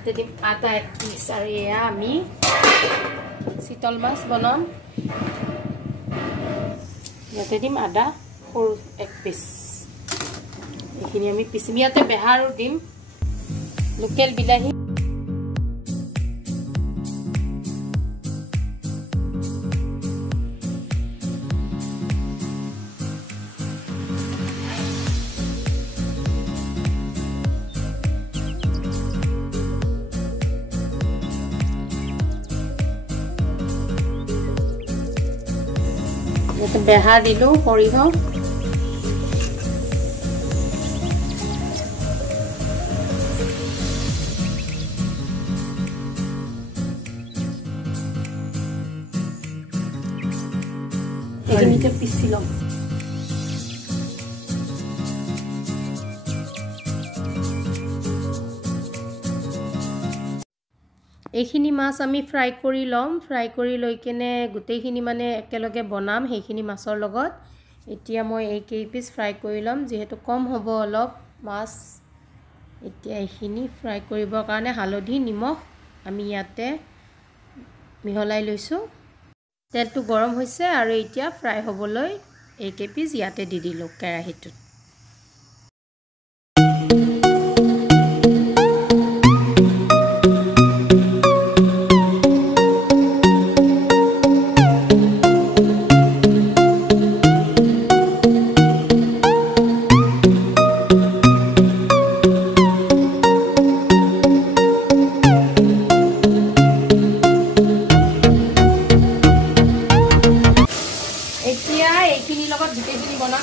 ইয়াতে দিম আদা এক পিচ আৰু এয়া আমি চিতল মাছ বনাম ইয়াতে দিম আদা সৰু এক পিচ এইখিনি আমি পিচিম ইয়াতে বেহাৰো দিম লোকেল বিলাহী বেহা দিলো সৰিহ এইখিনিতে পিচি লম এইখিনি মাছ আমি ফ্ৰাই কৰি লম ফ্ৰাই কৰি লৈ কেনে গুটেইখিনি মানে একেলগে বনাম সেইখিনি মাছৰ লগত এতিয়া মই এই কেই পিস ফ্ৰাই কৰি লম যেহেতু কম হ'ব অলপ মাছ এতিয়া এইখিনি ফ্ৰাই কৰিবৰ কাৰণে হালধি নিমখ আমি ইয়াতে মিহলাই লৈছো তেলটো গৰম হৈছে আৰু এতিয়া ফ্ৰাই হ'বলৈ এই কেই পিস ইয়াতে দি দিলো কেৰাহীটোত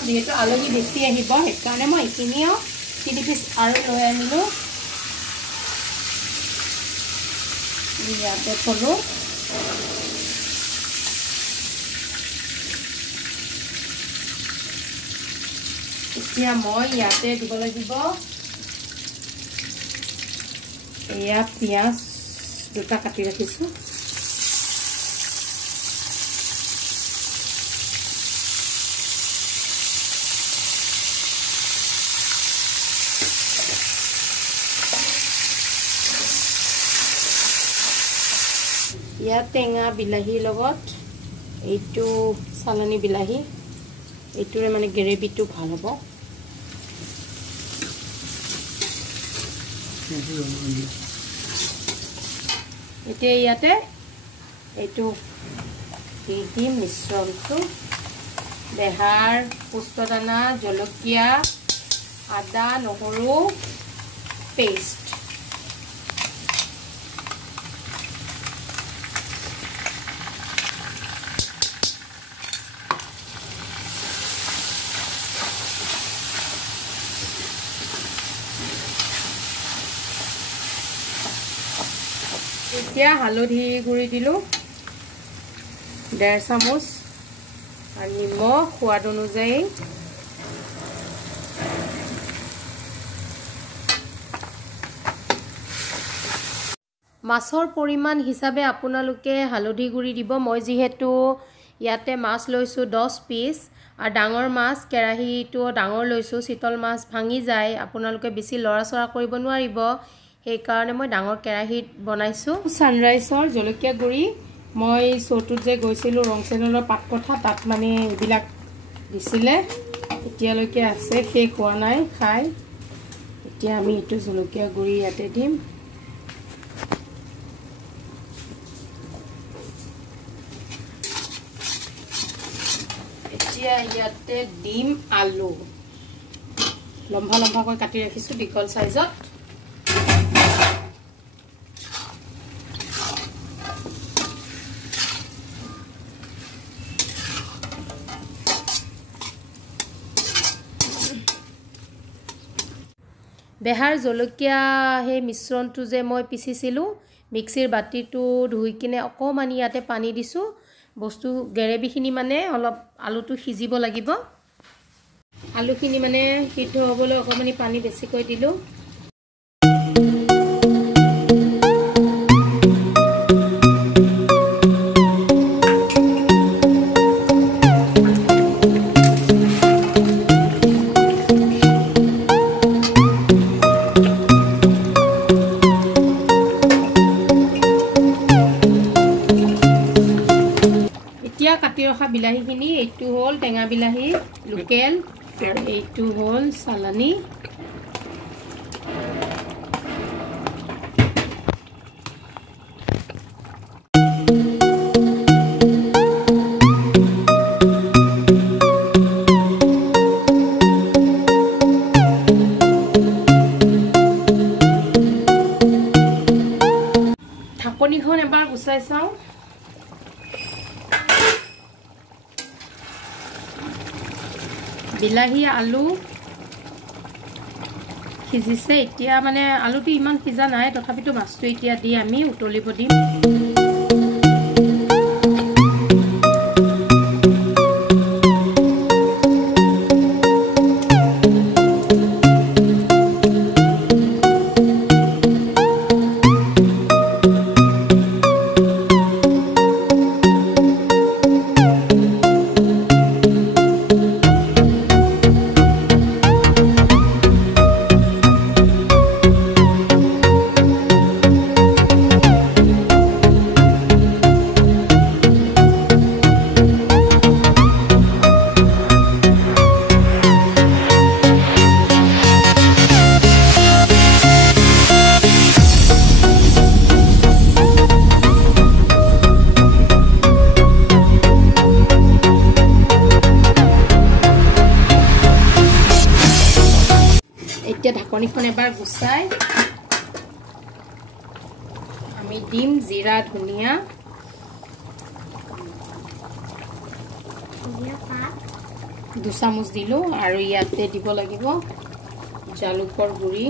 যেহেতু আলহী বেছি আহিব সেইকাৰণে মই এইখিনিও 3 পিস আৰু লৈ আনিলো ইয়াতে থলো এতিয়া মই ইয়াতে দিব লাগিব এয়া পিয়াজ দুটা কাটি ৰাখিছো या टेंगा बिलाही লগত এইটো সালানি বিলাহি এইটোৰে মানে গ্ৰেভিটো ভাল হ'ব এতিয়া ইয়াতে এইটো দি মিশ্ৰণটো বেহাৰ পুষ্টদানা জলকীয়া আদা নহৰু পেষ্ট এতিয়া হালধি গুৰি দিলো 1.5 চামুচ আৰু নিমখ সোৱাদ অনুযায়ী মাছৰ পৰিমাণ হিচাপে আপোনালোকে হালধি গুৰি দিব মই যেহেতু ইয়াতে মাছ লৈছো 10 পিস আৰু ডাঙৰ মাছ কেৰাহীটো ডাঙৰ লৈছো চিতল মাছ ভাঙি যায় আপোনালোকে বেছি লৰা চৰা কৰিব নোৱাৰিব এই কাৰণে মই ডাঙৰ কেৰাহীত বনাইছো সানৰাইজৰ জলকীয়া গুৰি মই চৌটুত যে গৈছিলো ৰংচেনৰ পাতকঠা তাত মানে এইবিলাক দিছিলে এতিয়ালৈকে আছে শেষ হোৱা নাই খাই এতিয়া আমি এটো জলকীয়া গুৰি ইয়াতে দিম এতিয়া ইয়াতে দিম আলু লম্বা লম্বাকৈ কাটি ৰাখিছো দীঘল সাইজত বেহাৰ জলকীয়া হে মিশ্ৰণটো যে মই পিচিছিলো মিক্সিৰ বাটিটো ধুই কিনে অকমানি ইয়াতে পানী দিছো বস্তু গ্ৰেভিখিনি মানে অলপ আলুটো সিজিব লাগিব আলুখিনি মানে সিদ্ধ হ'বলৈ অকমানি পানী বেছিকৈ দিলো কাটি ৰখা বিলাহীখিনি এইটো হ'ল টেঙা বিলাহী লোকেল আৰু এইটো হ'ল চালানী ঢাকনিখন এবাৰ গুচাই চাওঁ বিলাহী আলু সিজিছে এতিয়া মানে আলুটো ইমান সিজা নাই তথাপিতো মাছটো এতিয়া দি আমি উতলিব দিম এতিয়া ঢাকনিখন এবাৰ গুচাই আমি দিম জিৰা ধনিয়া দু চামুচ দিলো আৰু ইয়াতে দিব লাগিব জালুকৰ গুৰি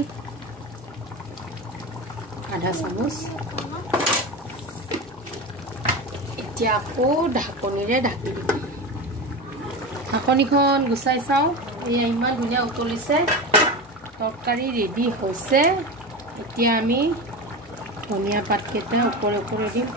আধা চামুচ এতিয়া আকৌ ঢাকনিৰে ঢাকি দিম ঢাকনিখন গুচাই চাওঁ এয়া ইমান ধুনীয়া উতলিছে তৰকাৰী ৰেডি হৈছে এতিয়া আমি ধনিয়া পাতকেইটা ওপৰে ওপৰে দিম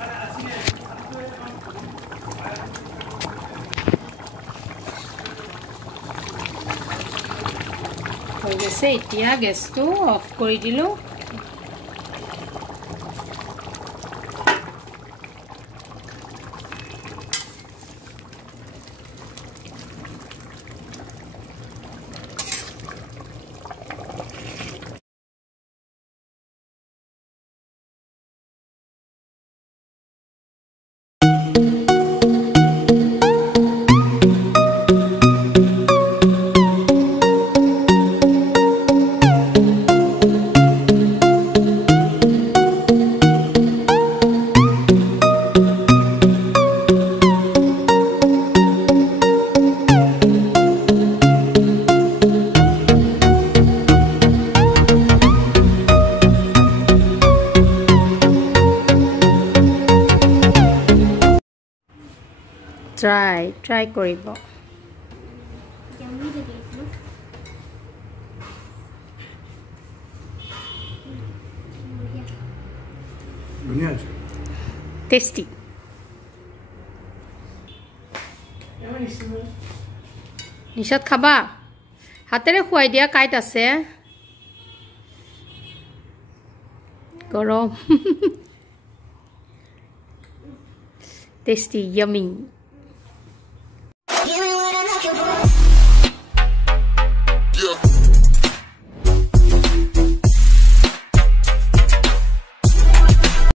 হৈ গৈছে এতিয়া গেছটো অফ কৰি দিলো ট্ৰাই কৰিব টেষ্টি নিশাত খাবা হাতেৰে খুৱাই দিয়া কাইট আছে গৰম টেষ্টি yummy